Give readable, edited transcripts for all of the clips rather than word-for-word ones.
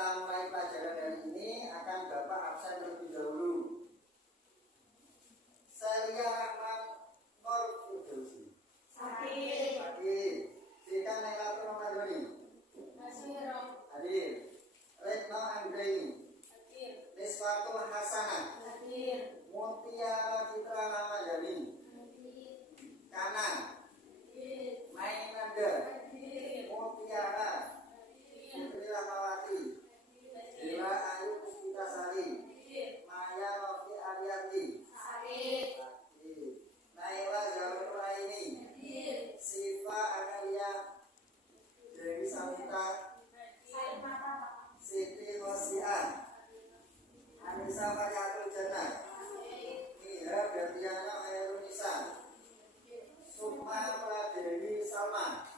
kita mulai pelajaran hari ini akan Bapak absen terlebih dahulu. Saya Rahman Nur Firdausi. Sakit. Sikan Nailatul Ramadhani. Hadir. Retno Anggraini. Hadir. Niswatul Hasanah. Hadir. Mutiara Citra Ramadhani. Hadir. Kanan. Hadir. Mainada. Hadir. Mutiara. Putri Rahmawati. Dewa Ayu Puspitasari. Maya Rofi Ariyanti. Naila Zahrul Raini. Siva Amalia Dewi Samita. Siti Rosian. Anissa Mariatul Jannah. Mira Bertiana Hairunisa. Sukma Pradewi Salma.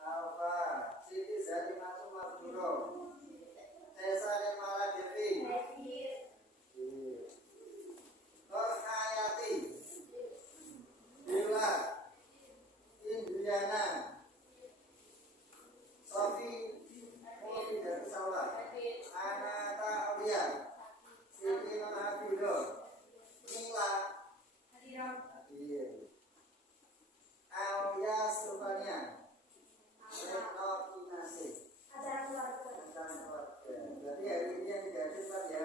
Alfa. Siti Zalimatul Mabduro. Tessa Remala Devi. Hayati. Bila Indriana. Sofi Muli dari Sawah. Anata Aulia. Siti Nonhabilo. Mila Hadir. Aulia Sulfania. Retno Kinasi. Acara keluarga. Berarti hari ini yang tidak hadir Pak ya.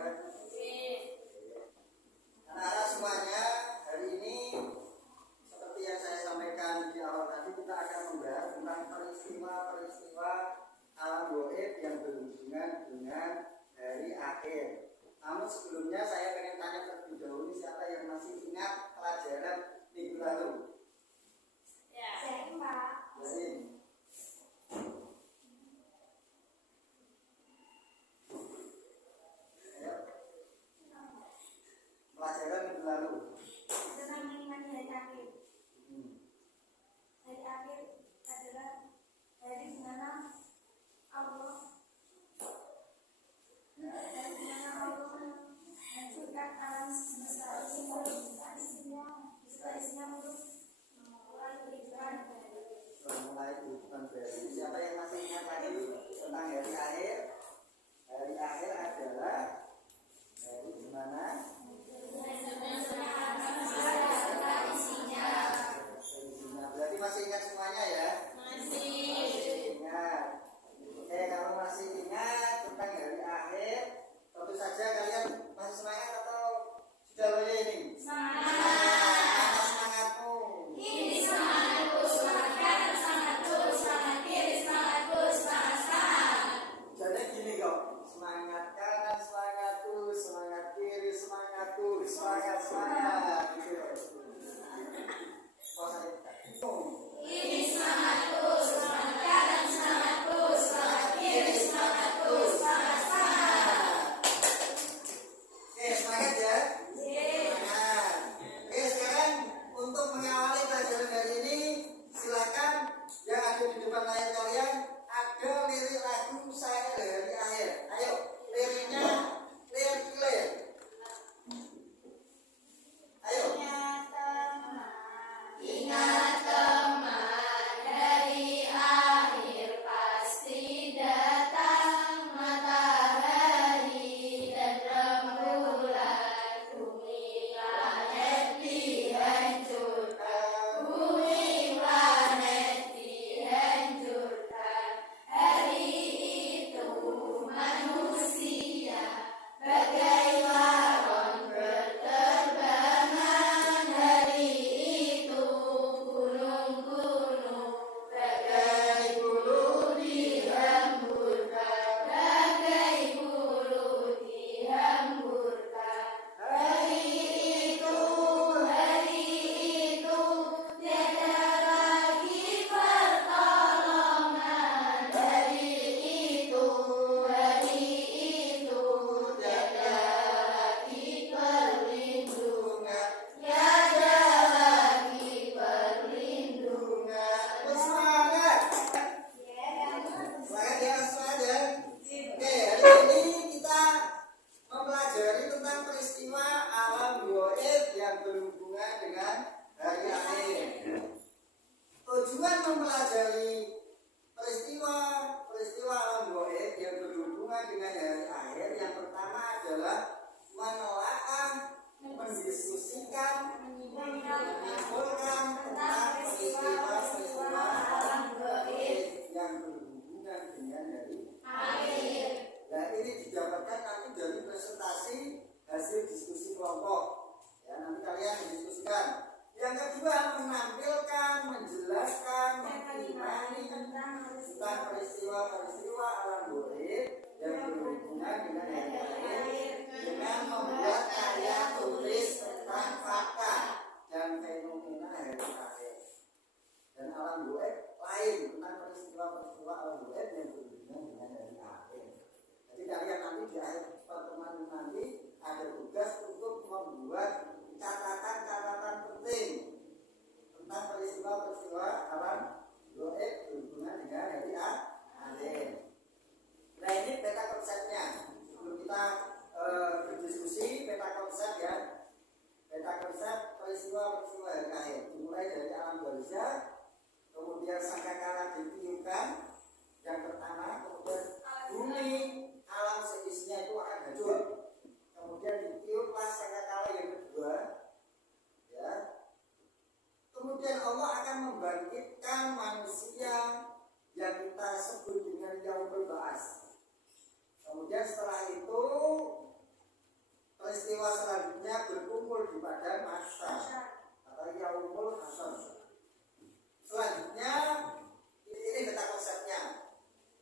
Anak-anak semuanya, hari ini seperti yang saya sampaikan di awal tadi, kita akan membahas tentang peristiwa-peristiwa alam gaib yang berhubungan dengan hari akhir. Namun sebelumnya saya ingin tanya terlebih dahulu, siapa yang masih ingat pelajaran minggu lalu? Ya. Saya Pak. Pelajaran minggu lalu tentang mengenai hari akhir. Hari akhir adalah hari di mana Allah menghancurkan alam semesta isinya untuk memulai kehidupan baru. kedua, menampilkan, menjelaskan, mengimani tentang peristiwa-peristiwa alam goib yang berhubungan dengan hari akhir dengan membuat karya tulis tentang fakta dan fenomena hari akhir dan alam goib lain, tentang peristiwa-peristiwa alam goib yang berhubungan dengan hari akhir. Jadi kalian nanti di akhir pertemuan nanti ada tugas untuk membuat catatan-catatan penting tentang peristiwa-peristiwa alam goib berhubungan dengan hari akhir. Nah, ini peta konsepnya. Sebelum kita berdiskusi peta konsep ya, peta konsep peristiwa-peristiwa hari akhir dimulai dari alam barzah, kemudian sangkakala ditiupkan yang pertama, kemudian bumi alam seisinya itu akan hancur, kemudian ditiuplah sangkakala yang kedua ya. Kemudian Allah akan membangkitkan manusia yang kita sebut dengan yaumul ba'ats. Kemudian setelah itu peristiwa selanjutnya berkumpul di padang mahsyar atau yaumul hasyr. Selanjutnya ini peta konsepnya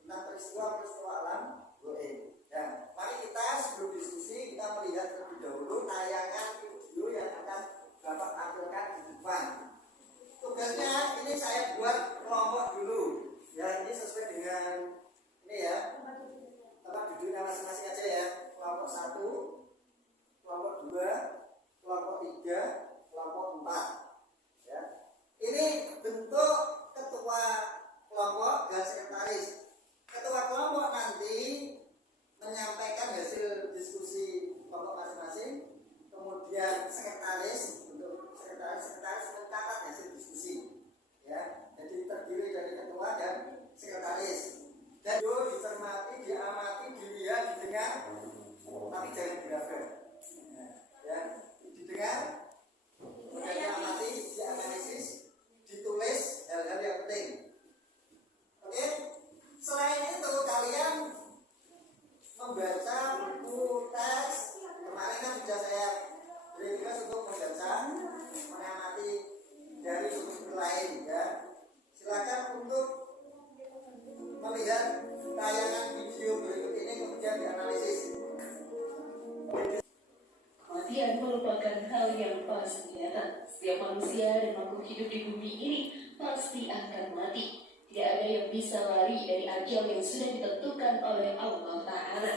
tentang peristiwa-peristiwa alam goib. Dan mari kita sebelum diskusi kita melihat terlebih dahulu tayangan video yang akan Bapak tampilkan di depan. Tugasnya ini saya buat kelompok dulu. Ya, ini sesuai dengan ini ya. Tempat duduknya masing-masing aja ya. Kelompok 1, kelompok 2, kelompok 3, kelompok 4. Ya. Ini bentuk ketua kelompok dan sekretaris. Ketua kelompok nanti menyampaikan hasil diskusi kelompok masing-masing. Kemudian sekretaris mencatat hasil diskusi. Ya, jadi terdiri dari ketua dan sekretaris. Dan itu dicermati, diamati, dilihat, didengar, tapi jangan diraba. Ya, didengar, kemudian diamati, dianalisis, ditulis hal-hal yang penting. Oke? Selain itu kalian membaca buku teks. Kemarin kan sudah saya beri tugas untuk membaca, mengamati dari sumber lain ya. Silakan untuk melihat tayangan video berikut ini kemudian dianalisis. Kematian merupakan hal yang pasti nyata. Setiap manusia dan makhluk hidup di bumi ini pasti akan mati. Tidak ada yang bisa lari dari ajal yang sudah ditentukan oleh Allah Ta'ala.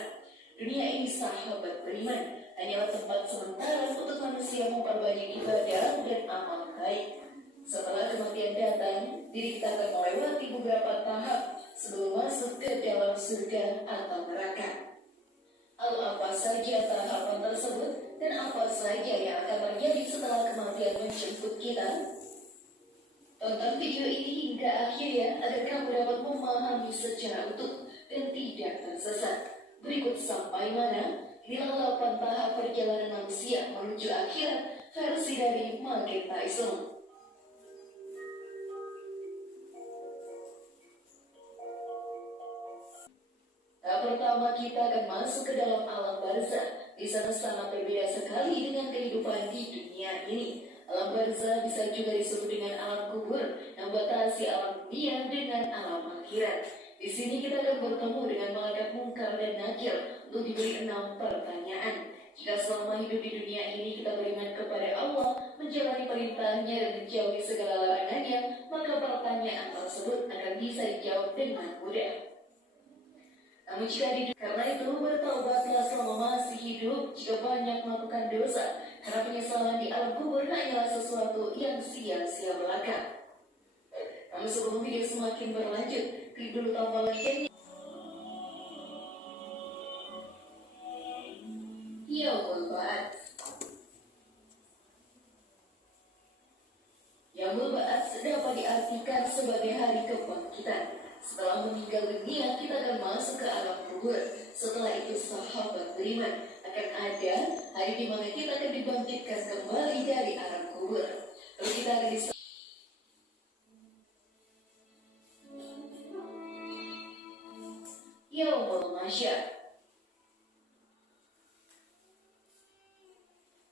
Dunia ini, sahabat beriman, hanyalah tempat sementara untuk manusia memperbanyak ibadah dan amal baik. Setelah kematian datang, diri kita akan melewati beberapa tahap sebelum masuk ke dalam surga atau neraka. Lalu apa saja tahapan tersebut dan apa saja yang akan terjadi setelah kematian menjemput kita? Tonton video ini hingga akhir ya, agar kamu dapat memahami secara utuh dan tidak tersesat. Berikut sampai mana? Inilah 8 tahap perjalanan manusia menuju akhirat versi dari Magenta Islam. Tahap pertama, kita akan masuk ke dalam alam barzah. Di sana sangat berbeda sekali dengan kehidupan di dunia ini. Alam barzah bisa juga disebut dengan alam kubur, yang membatasi alam dunia dengan alam akhirat. Di sini kita akan bertemu dengan malaikat Munkar dan Nakir untuk diberi 6 pertanyaan. Jika selama hidup di dunia ini kita beriman kepada Allah, menjalani perintahnya dan menjauhi segala larangannya, maka pertanyaan tersebut akan bisa dijawab dengan mudah. Namun jika karena itu bertaubatlah selama masih hidup jika banyak melakukan dosa, karena penyesalan di alam kubur hanyalah sesuatu yang sia-sia belaka. Namun sebelum video semakin berlanjut, klik dulu tombol like. Yaumul Ba'ats. Yaumul Ba'ats dapat diartikan sebagai hari kebangkitan. Setelah meninggal dunia, kita akan masuk ke alam kubur. Setelah itu, sahabat beriman, akan ada hari di mana kita akan dibangkitkan kembali dari alam kubur. Lalu kita akan Yaumul Mahsyar.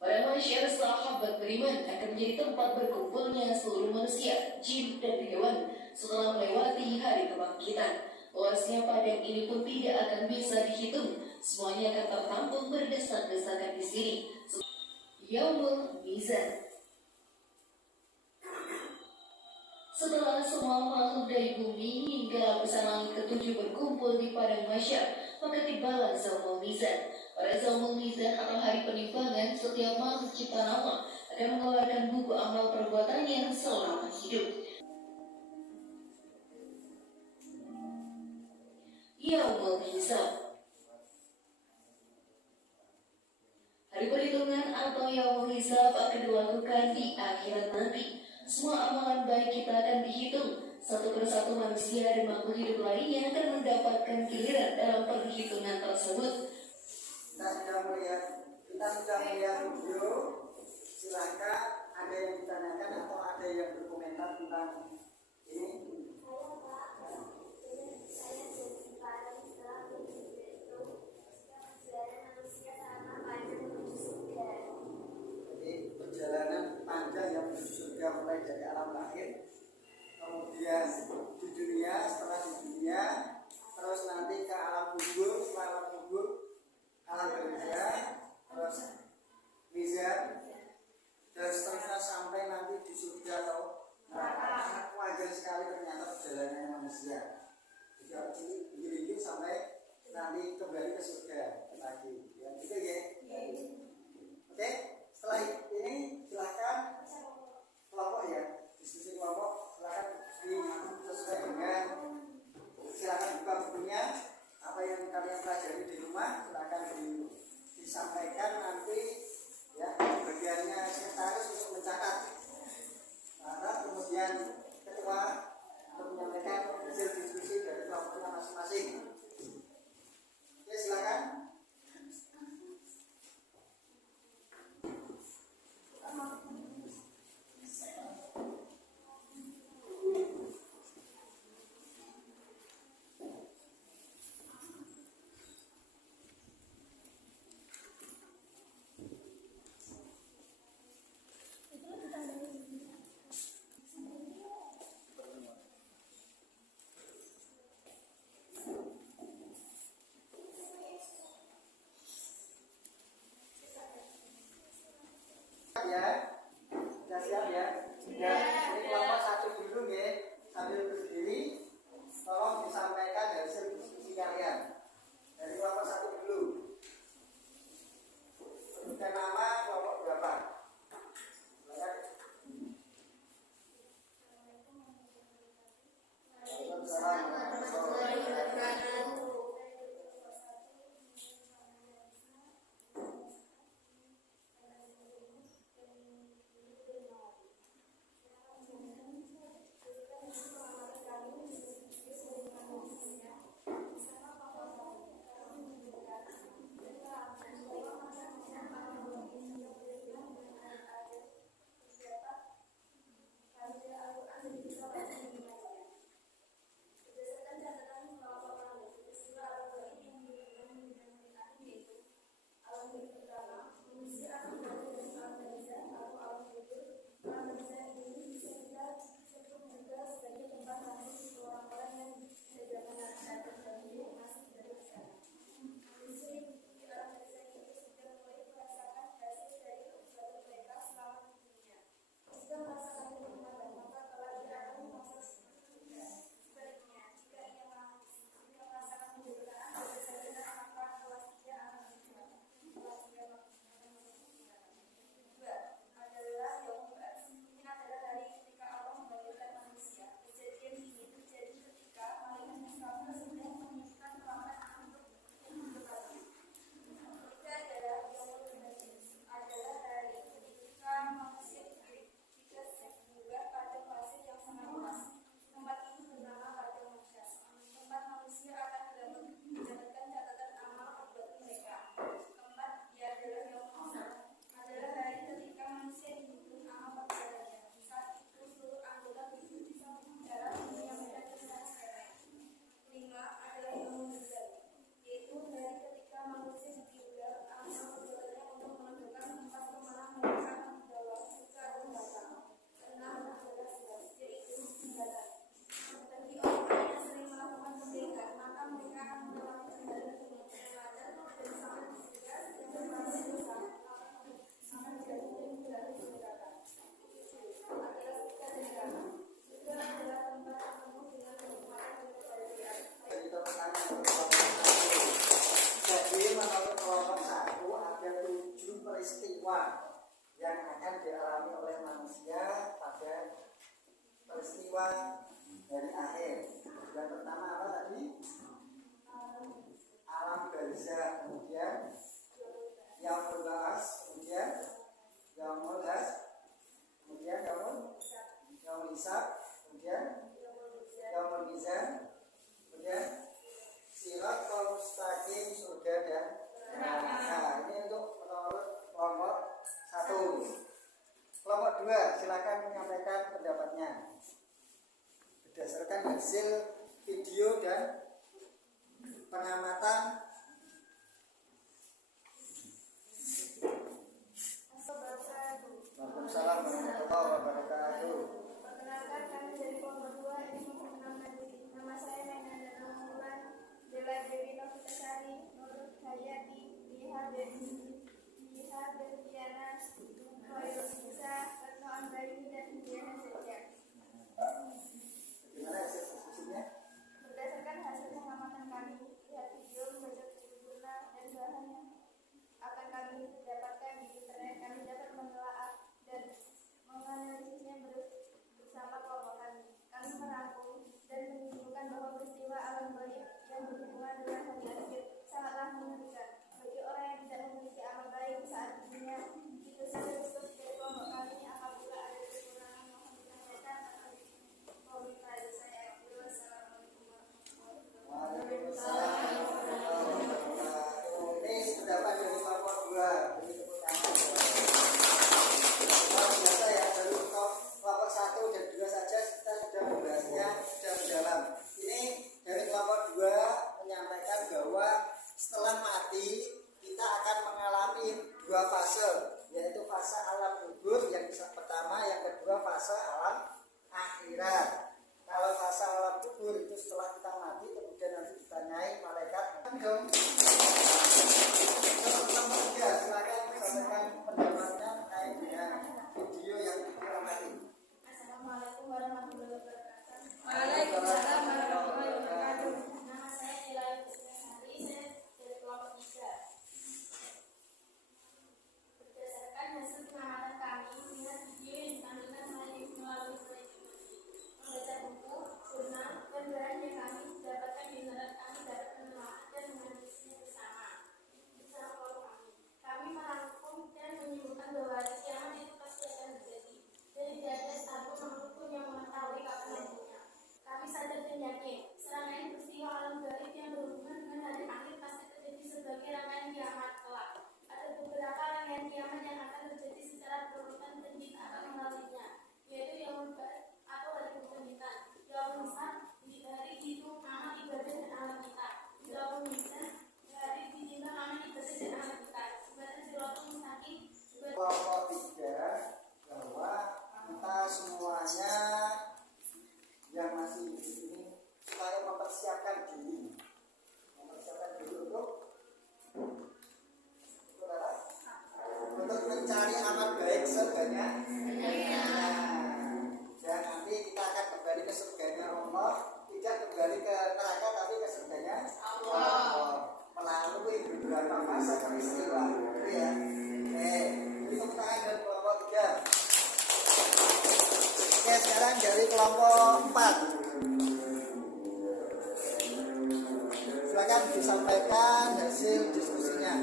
Pada mahsyar, sahabat beriman akan menjadi tempat berkumpulnya seluruh manusia, jin, dan hewan setelah melewati hari kebangkitan. Luasnya padang ini pun tidak akan bisa dihitung, semuanya akan tertampung berdesak-desakan di sini. Yaumul Mizan. Setelah semua makhluk dari bumi hingga lapisan langit ketujuh berkumpul di padang mahsyar, maka tibalah Yaumul Mizan. Pada Yaumul Mizan atau hari penimbangan, setiap makhluk ciptaan Allah akan mengeluarkan buku amal perbuatannya selama hidup. Yaumul Hisab. Hari perhitungan atau Yaumul Hisab akan dilakukan di akhirat nanti. Semua amalan baik kita akan dihitung. Satu persatu manusia dan makhluk hidup lainnya akan mendapatkan giliran dalam perhitungan tersebut. Kita sudah melihat video. Silakan ada yang ditanyakan atau ada yang berkomentar tentang ini. Perjalanan panjang yang menuju surga mulai dari alam lahir, kemudian di dunia, setelah di dunia, terus nanti ke alam kubur, setelah alam kubur, alam berbeda, terus mizan, dan seterusnya sampai nanti di surga atau neraka. Sangat wajar sekali ternyata perjalanannya manusia. Juga begini sampai nanti kembali ke surga lagi. Ya, gitu ya. Oke. Setelah ini silahkan kelompok ya, diskusi kelompok silahkan sesuai dengan, silahkan buka bukunya, apa yang kalian pelajari di rumah silahkan disampaikan nanti ya, bagiannya sekretaris untuk mencatat. Nah, kemudian ketua untuk menyampaikan hasil diskusi dari kelompoknya masing-masing. Oke, silakan. yang akan dialami oleh manusia pada peristiwa dari akhir. Yang pertama apa tadi? Alam barzakh, kemudian yaumul ba'ats, kemudian yaumul has, kemudian yaumul hisab, kemudian yaumul mizan, kemudian siratal mustaqim, surga dan neraka. Nah, ini untuk menurut kelompok 1. Kelompok 2 silakan menyampaikan pendapatnya berdasarkan hasil video dan pengamatan. Waalaikumsalam warahmatullahi wabarakatuh. Perkenalkan, kami dari kelompok 2 ini memperkenalkan diri. Nama saya Mainanda Namulan, Bella Dewi Novitasari, Nur Hayati, Liha Berdiana, Khairul Nisa, Retno Anggraini, dan Diana Setia. Bagaimana hasil diskusinya? Berdasarkan hasil pengamatan kami, lihat video, membaca buku jurnal, dan bahan yang akan kami dapatkan di internet, kami dapat menelaah dan menganalisisnya bersama kelompok kami. Kami merangkum dan menyimpulkan bahwa peristiwa alam gaib yang berhubungan dengan hari akhir sangatlah mengerikan bagi orang yang tidak memiliki amal baik saat di dunia. Itu saja diskusi dari kelompok kami. Apabila ada kekurangan mohon disampaikan atau dikomentari. Saya akhiri. Wassalamualaikum warahmatullahi wabarakatuh. Ini pendapat dari kelompok 2. Ini tepuk tangan. Luar biasa ya, baru kelompok 1 dan 2 saja kita sudah membahasnya sudah mendalam. Ini dari kelompok 2 menyampaikan bahwa setelah mati kita akan mengalami 2 fase, yaitu fase alam kubur yang pertama, yang kedua fase alam akhirat. Kalau fase alam kubur itu setelah kita mati, kemudian nanti ditanyai malaikat. Kelompok 3 silakan sampaikan pendapatnya terkait dengan video yang kita amati. Assalamualaikum warahmatullahi wabarakatuh. Waalaikumsalam warahmatullahi wabarakatuh. Nama saya Ila Yusri, saya dari kelompok 3. Berdasarkan hasil pengamatan kami, melihat video yang ditampilkan melalui membaca buku, jurnal, dan bahan yang kami dapatkan di internet, kami dapat menelaah dan menganalisisnya bersama kelompok kami. Kami merangkum dan menyimpulkan bahwa hari kiamat itu pasti akan terjadi. Dan tidak ada satu makhluk pun yang mengetahui kapan nantinya. Kami sadar dan yakin, serangkaian peristiwa alam gaib yang berhubungan dengan hari akhir pasti terjadi sebagai rangkaian kiamat kelak. Ada beberapa rangkaian kiamat yang akan terjadi secara berurutan dan kita akan melaluinya, yaitu yaumul ba'ats atau hari pembangkitan, yaumul hisab, hari dihitung amal ibadah dan amal kita, yaumul mizan, hari ditimbang amal ibadah dan amal kita, jembatan siratal mustaqim. Kelompok 3 bahwa kita semuanya yang masih di sini supaya mempersiapkan diri untuk apa? Untuk mencari amal baik sebanyak-banyaknya. Dan nanti kita akan kembali ke surganya Allah, tidak kembali ke neraka tapi ke surganya Allah melalui beberapa masa peristiwa. Itu ya. Ini tepuk tangan dari kelompok 3. Oke, sekarang dari kelompok 4. Silakan disampaikan hasil diskusinya.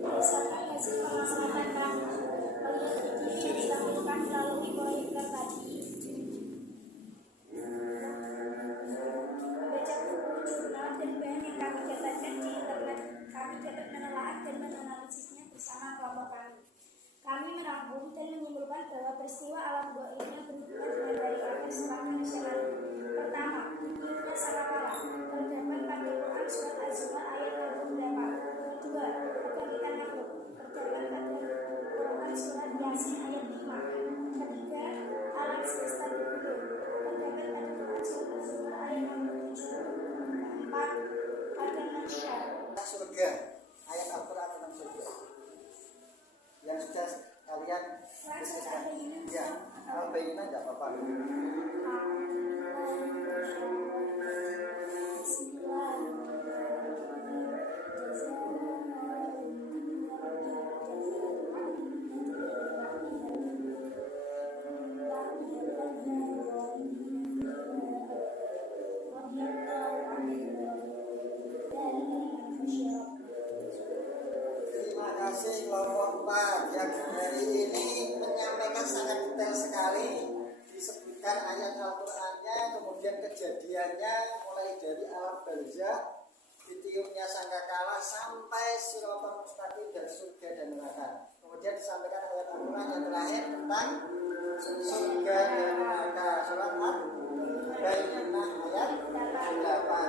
Berdasarkan hasil pengamatan kami, melihat video yang ditampilkan melalui proyektor tadi, membaca buku, jurnal, dan bahan yang kami dapatkan di internet, kami dapat menelaah dan menganalisisnya bersama kelompok kami. Kami merangkum dan menyimpulkan bahwa peristiwa alam gaib yang berhubungan dengan hari akhir setelah manusia lalu. Pertama, tiupnya sangkakala, terdapat pada Quran surat Az-Zumar ayat 28. Kedua, kebangkitan makhluk, terdapat pada Quran surat Yasin ayat 5. Ketiga, alam semesta bergulung, terdapat pada Quran surat Az-Zumar ayat 67. Keempat, pada manusia. Surga, ayat Al-Quran tentang surga yang sudah kalian diskusikan. Ya, Al-Bayyinah tidak apa-apa. Bismillahirrahmanirrahim. kasih kelompok 4 yang hari ini menyampaikan sangat detail sekali, disebutkan ayat Al-Qur'annya, kemudian kejadiannya mulai dari alam barzakh, ditiupnya sangkakala sampai siratal mustaqim dan surga dan neraka. Kemudian disampaikan ayat Al-Qur'an yang terakhir tentang surga dan neraka, surat Al-Baqarah ayat 8.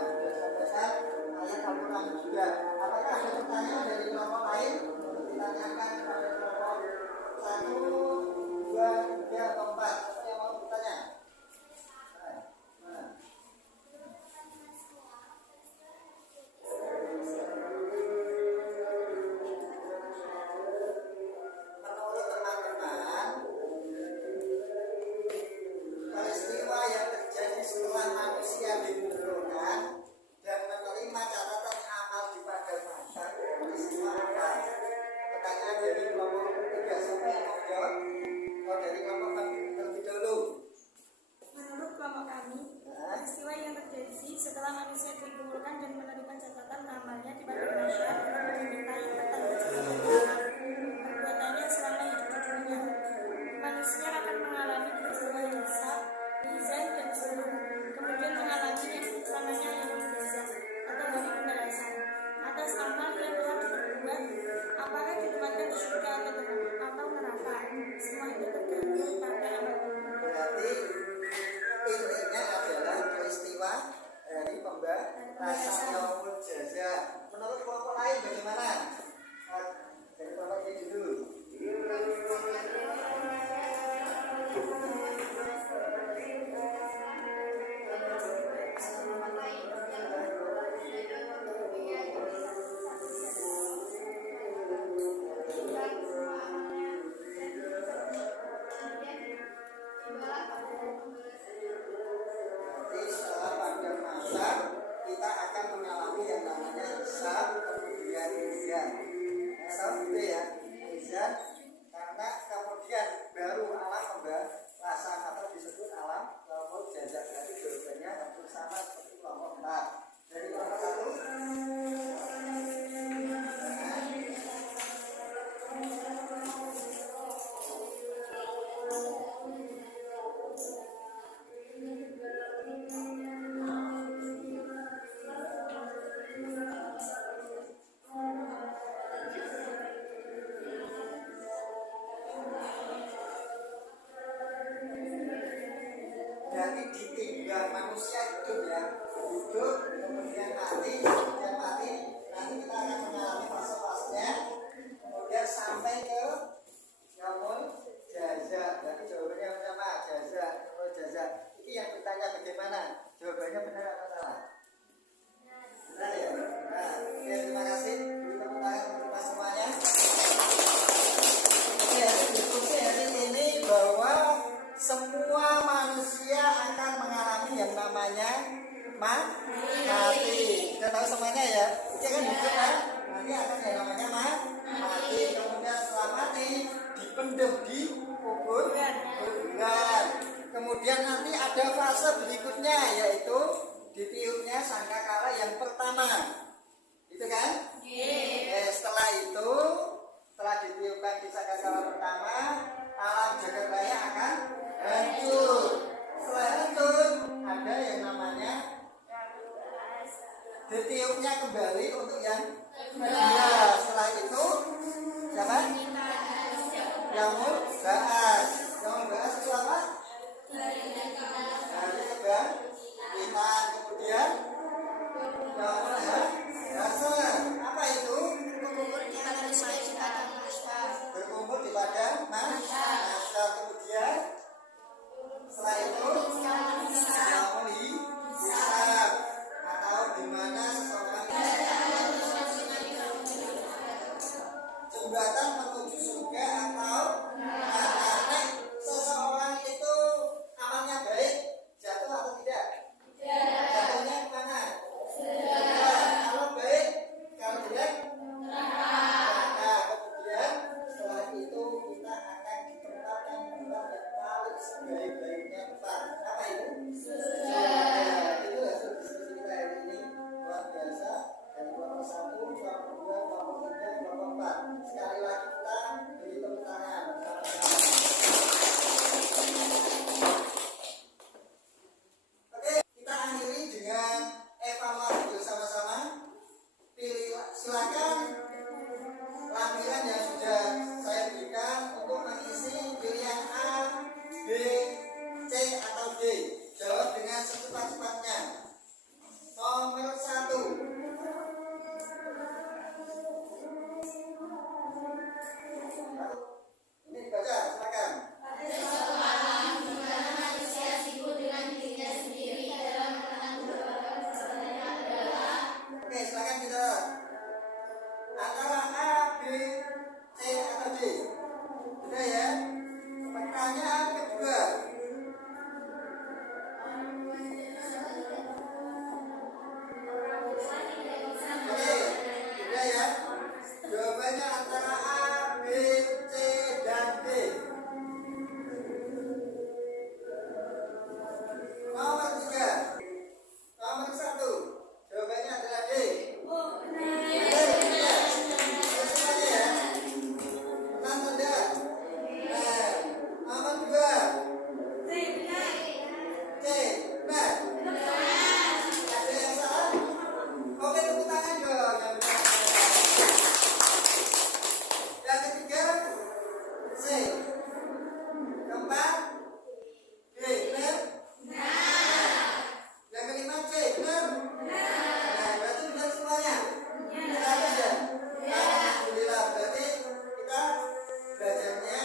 Disampaikan ayat Al-Qur'an juga. Apakah ada pertanyaan dari kelompok lain? Ditanyakan kepada kelompok 1, 2, 3, atau 4. Siapa yang mau bertanya? Menurut teman-teman, peristiwa yang terjadi setelah manusia dikumpulkan dan menerima catatan amal di padang mahsyar, peristiwa apa? Pertanyaan dari kelompok 3, siapa yang mau jawab? Oh, dari kelompok terlebih dahulu. Menurut kelompok kami, peristiwa yang terjadi setelah manusia dikumpulkan dan menerima catatan amalnya di padang mahsyar adalah dimintai pertanggungjawaban perbuatannya selama hidup di dunia. Manusia akan mengalami peristiwa hisab, mizan, dan suruh. Kemudian mengalami yang namanya yaumul barzakh atau hari pembalasan atas amal yang telah diperbuat, apakah ditempatkan di surga atau neraka. Semua itu tergantung pada amal. Berarti intinya adalah peristiwa dari pembalasan yaumul jazaa. Menurut kelompok lain bagaimana? Dari kelompok ini dulu. Berarti setelah padang mahsyar kita akan mengalami yang namanya hisab, kemudian mizan. Tahu gitu ya, mizan, karena kemudian baru alam pembalasan atau disebut alam yaumul jazaa. Berarti jawabannya hampir sama seperti kelompok 4. Dari kelompok 1. Berarti ditinggal manusia hidup ya, hidup kemudian mati, nanti kita akan mengalami fase-fasenya, kemudian sampai ke yaumul jazaa. Berarti jawabannya yang sama, jazaa, yaumul jazaa. Ini yang bertanya bagaimana? Jawabannya benar atau salah? Benar ya? Nah, oke, terima kasih. Beri tepuk tangan untuk Mas semuanya. Ya, diskusi hari ini bahwa semua manusia akan mengalami yang namanya mati. Kita tahu semuanya ya. Itu kan hidup kan? Nanti akan yang namanya mati. Kemudian setelah mati dipendam di kuburan. Kemudian nanti ada fase berikutnya, yaitu ditiupnya sangkakala yang pertama. Itu kan? Setelah itu, setelah ditiupkan di sangkakala pertama, alam jagat raya akan hancur. Setelah hancur, ada yang namanya ditiupnya kembali untuk yang kedua. Setelah itu, siapa? Yaumul ba'ats. Yaumul ba'ats itu apa? Hari kebangkitan. Kemudian yaumul hasyar. Apa itu? Berkumpul di padang mahsyar. Kemudian setelah itu yaumul hisab, atau di mana seseorang jembatan menuju surga atau neraka. Seseorang itu amalnya baik, jatuh atau tidak? Jatuhnya kemana? Kalau baik, kalau tidak neraka. Kemudian setelah itu kita akan ditempatkan di tempat yang paling sebaik-baiknya tempat. Apa itu? Itu hasil diskusi kita hari ini. Luar biasa. Dari kelompok 1, kelompok 2, kelompok 3, kelompok 4. tempat. Sekali lagi kita beri tepuk tangan. Oke, kita akhiri dengan evaluasi bersama-sama. Silakan lampiran yang sudah saya berikan untuk mengisi pilihan A, B, C atau D. Jawab dengan secepat-cepatnya. Nomor 1. Ini dibaca, silakan. Oke, silakan kita. Antara A, B, C atau D. Sudah ya. Pertanyaan kedua. Oke, sudah ya. Jawabannya antara A, B, C, dan D. Nomor 3. Nomor 1. Jawabannya adalah D. Nomor 2. C. Benar. Ada yang salah? Oke, tepuk tangan dong. Yang ketiga, C. Keempat, D. Benar? Yang kelima, C. Benar? Nah, berarti benar semuanya? 100 ya? Alhamdulillah, berarti kita belajarnya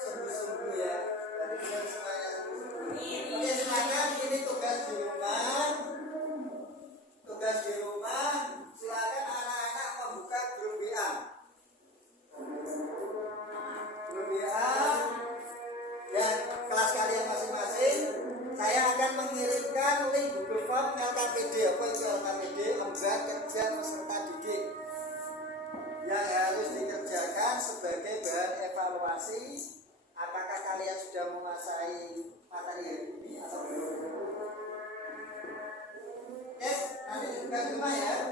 sungguh-sungguh ya. Berarti benar semuanya sungguh-sungguh. Oke, silakan ini tugas di rumah. Tugas di rumah, silakan anak-anak membuka grup WA. Grup WA dan kelas kalian masing-masing. Saya akan mengirimkan link Google Form LKPD. Apa itu LKPD? Lembar Kerja Peserta Didik yang harus dikerjakan sebagai bahan evaluasi. Apakah kalian sudah menguasai materi hari ini atau belum? Yes, nanti juga di rumah ya.